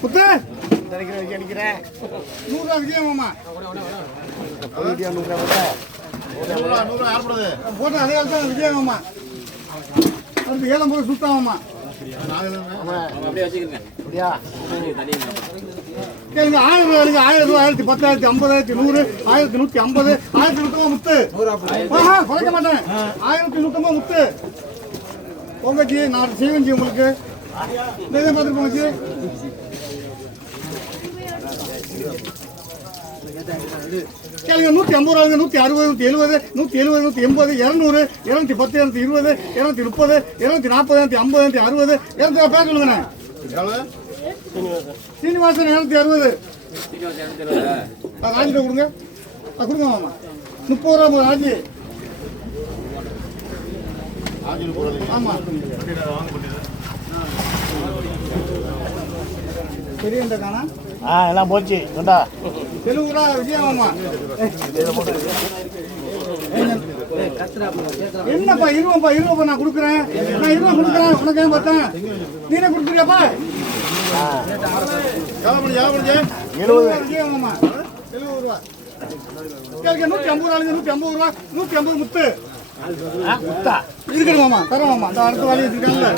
புத்து அடிக்கிறேன் 100 ரூபா விஜயமாமா போட்ட அதே தான் விஜயமாமா அடுத்து 7 முறை சுத்தாமாமா கேளுங்க 1000 ரூபாய் 1000 ரூபாய் 1010 50 100 1150 1150 முத்து குறைக்க மாட்டேன் 1150 முத்து பொங்கச்சி நான் செய்வேன் உங்களுக்கு பார்த்துட்டு போங்கச்சி கேளுங்க 150 ரூபாங்க 160 170 180 200 210 220 230 240 250 260 200 பேர் சொல்லுங்கண்ணே சீனிவாசன் 260 ராஜிட்ட கொடுங்க கொடுங்க மாமா 30 ரூபா ராஜி ஆமா பெரிய காணா எல்லாம் போச்சு கொண்டா தெலுங்குரா விஜயமாமா என்னப்பா 20 ரூபா நான் கொடுக்குறேன் நான் 20 கொடுக்குறேன் உனக்கு ஏன் பார்த்தேன் நீனே கொடுக்குறியாப்பா 70 விஜயமாமா 70 ரூபா 150 ரூபா 150 முத்து இருக்கணும் மாமா தரோம் மாமா அந்த அடுத்த வாழை வச்சிருக்காங்கல்ல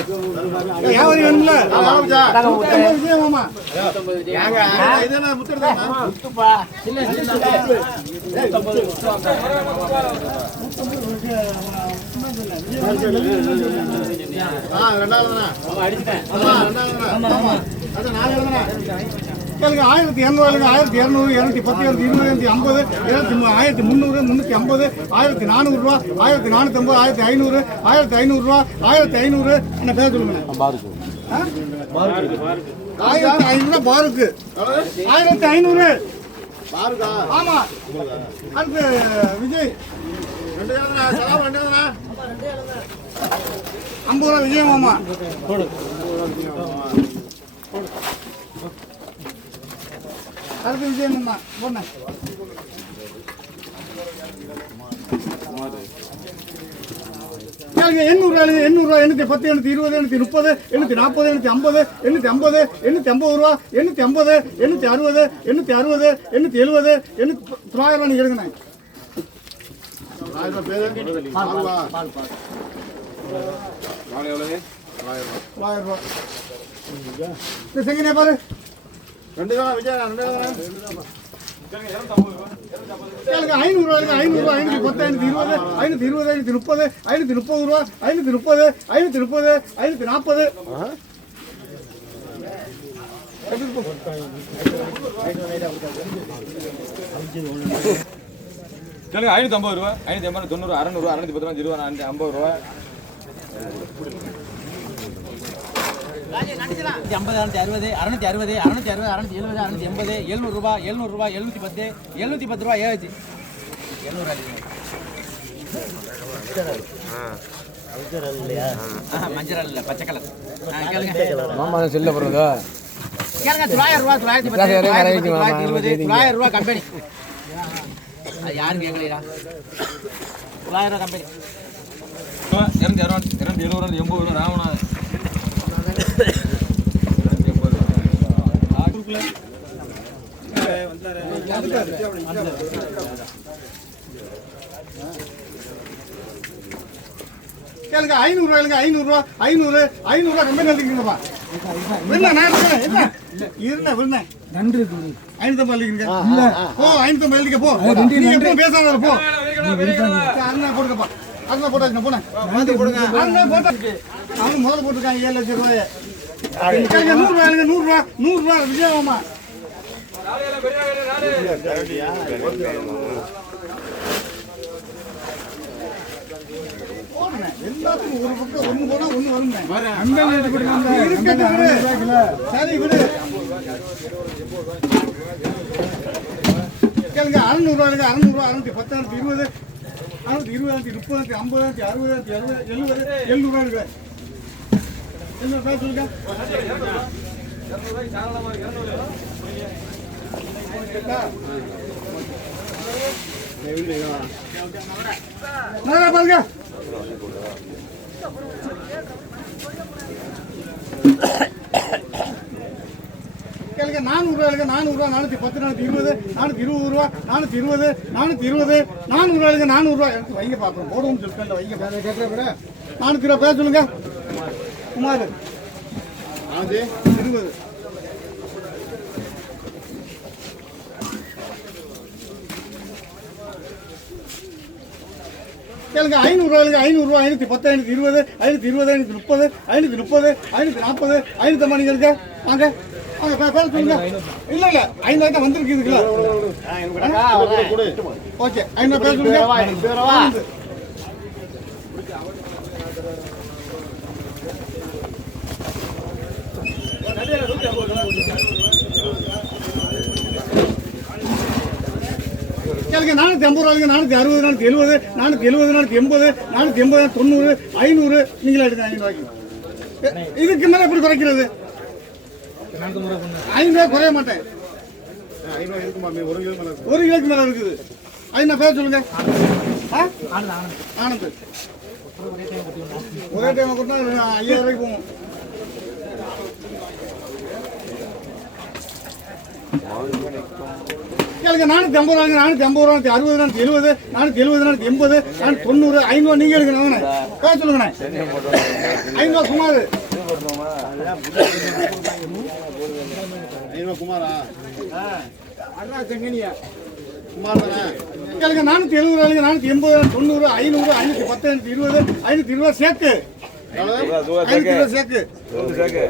வியாபாரி வேணும்ல விஜய் மாமா கேளுங்க 1200 1200 210 220 250 1300 350 1400 ரூபா 1450 1500 1500 ரூபா 1500 என்ன பேர் சொல்லுங்க பாருக்கு பாருக்கு 1500 பாருக்கா ஆமா அடுத்து விஜய் 50 ரூபா விஜய் மாமா அடுத்து விஜய் மாமா போன கேளுங்க 800 ரூபா 810 820 830 840 850 850 ரூபா 850 860 860 870 900 நீங்க எடுங்க 1000 பேரு ரூபா இந்த செங்கனே பாரு 2 தான் விஜய் 2 தான் கேளுங்க 500 ரூபா 510 520 530 530 ரூபா 530 530 540 கேளுங்க 550 ரூபா 550 90 600 610 20 50 ரூபா 50 660 660 660 670 680 700 ரூபா 710 710 ரூபா ஏச்சு 700 மஞ்சள் இல்ல பச்சை கலர் மாமா செல்ல போறதா கேளுங்க 900 ரூபா 910 920 ரூபா கம்பெனி யாரும் கேட்கலையா 900 ரூபா கம்பெனி 270 280 ராவணா கேளுங்க 500 ரூபா 500 ரூபா கம்பெனி எழுதிக்கீங்கப்பா என்ன நன்றி 550 எழுதிக்கீங்க போ 550 எழுதிக்க போ நீ எப்பவும் பேசாத போ அண்ணா போடுங்கப்பா அண்ணா போட்டாச்சு போனேன் அண்ணா போட்டா அவன் முதல்ல போட்டிருக்காங்க 7 லட்சம் ரூபாய் 100 ரூபா விஜயமாமா எல்லாத்துக்கும் ஒரு பக்கம் ஒண்ணு போனா ஒண்ணு வருங்க சரி விடு கேளுங்க 600 ரூபா 610 620 620 30 50 60 70 700 ரூபா என்ன பேர் சொல்லுங்க பாருங்க 400 400 410 420 ரூபா 420 420 400 400 எடுத்து வைங்க பாப்போம் போடுவோம் சொல்லிட்டு வைங்க கேட்கற விட 400 ரூபா பேச சொல்லுங்க குமார் 420 கேளுங்க 500 ரூபாய் 510 520 530 530 540 550 கேளுங்க வாங்க வாங்க பேச சொல்லுங்க இல்ல இல்ல 500 தான் வந்திருக்கு இதுக்குல ஓகே 500 பேச சொல்லுங்க கேளுங்க 450 ரூபாய்க்கு 460 470 480 90 500 நீங்களே எடுங்க 500 ரூபாய்க்கு இதுக்கு மேல எப்படி குறைக்கிறது 500 குறைய மாட்டேன் 500 இருக்குமா 1 கிலோக்கு மேல இருக்குது 500 பேர் சொல்லுங்க ஆனந்த் ஒரே டைம் கொடுத்தா 5000 ரூபாய்க்கு போகும் கேளுங்க 450 ரூபாய்க்கு 450 ரூபா 460 470 480 90 நீங்க எடுக்கணும் பேச சொல்லுங்க 500 குமார் 500 குமாரா அண்ணா செங்கனியா குமார் தானே கேளுங்க 470 ரூபாய்க்கு 480 90 500 510 520 சேர்த்து சேர்க்கு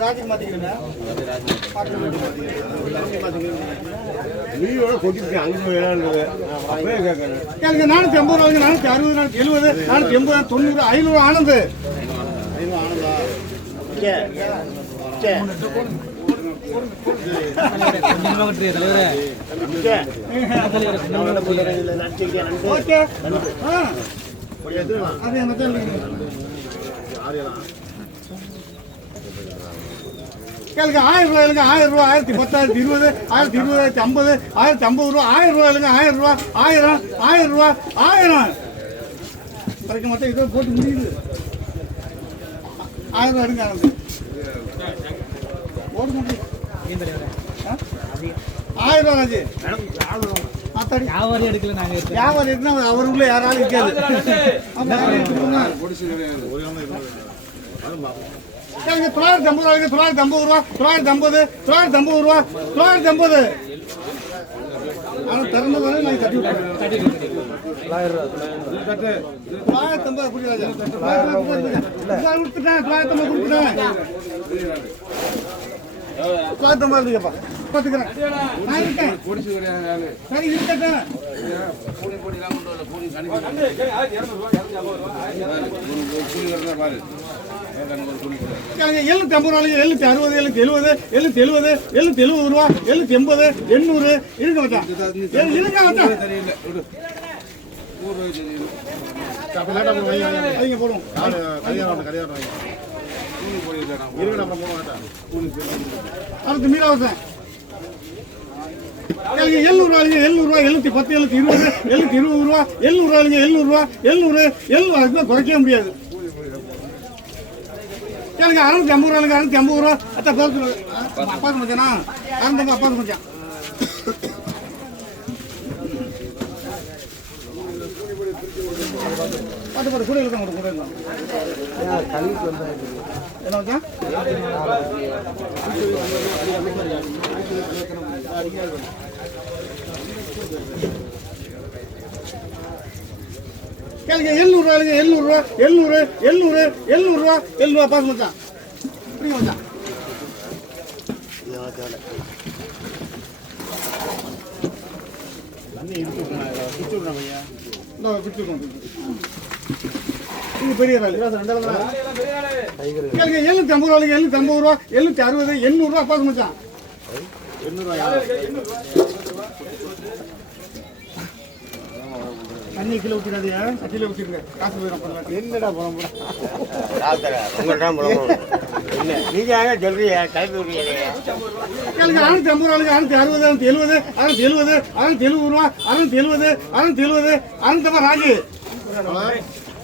ராஜிக்கு மாத்திக்கிறேன் நீயோட கொட்டிட்டு அங்கே வேணான்னு கேளுங்க 450 ரூபாய்க்கு 460 470 480 90 500 ஆனந்த் 500 ஆனந்தா கேளுங்க 1000 ரூபாய்க்கு 1000 ரூபா 1010 20 1020 1050 ரூபா 1000 ரூபாய்க்கு 1000 ரூபா 1000 ரூபா 1000 குறைக்க மாட்டேன் இதோ போட்டு முடியுது 1000 ரூபா எடுங்க ஆனந்த் போட முடியும் 1000 ரூபா ராஜி வியாபாரம் எடுக்கல நாங்க வியாபாரம் எடுக்கனா அவருக்குள்ள யாராலும் இருக்காது கேளுங்க 950 ரூபாய்க்கு 950 ரூபா 950 ரூபா 950 ஆனால் திறந்த வரை நான் கட்டி விட்டுறேன் 950 புரிய ராஜா கொடுத்துட்டேன் 950 கொடுத்துட்டேன் 950 இருக்கப்பா பார்த்துக்கிறேன் நான் இருக்கேன் சரி இருக்கட்டேன் 750 ரூபாய்க்கு 760 770 ரூபா 780 800 இருக்க வச்சான் இருக்க வச்சான் போடுவோம் அடுத்து மீனவசன் 700 ரூபாய்க்கு 710 720 ரூபா 700 ரூபா 700 குறைக்க முடியாது கேளுங்க 650 ரூபாய்க்கு 650 ரூபா அத்தா அப்பாஸ் மச்சானா அறந்தங்க அப்பாஸ் மச்சான் பாட்டு பாட்டு கூட இருக்காங்க கூட இருக்காங்க என்ன மச்சான் கேளுங்க 700 ரூபாய்க்கு 700 ரூபா பாஸ் மச்சான் புரியுங்க மச்சான் பெரிய கேளுங்க 750 ரூபாய்க்கு 750 ரூபா 760 800 ரூபா பாஸ் மச்சான் 800 ரூபாய் தண்ணி கீழே ஊற்றிடாதீங்க, கீழே ஊற்றிருங்க. காசு போயிடும் அப்புறம். என்னடா புலம்புடா உங்கள்கிட்ட புலம்பும் என்ன நீங்க சொல்றீங்க கிளப்பி விடுறீங்க கேளுங்க, 650 ரூபாய்க்கு 660, 670, 670, 670 ரூபா, 670, 670, 670 ராஜி.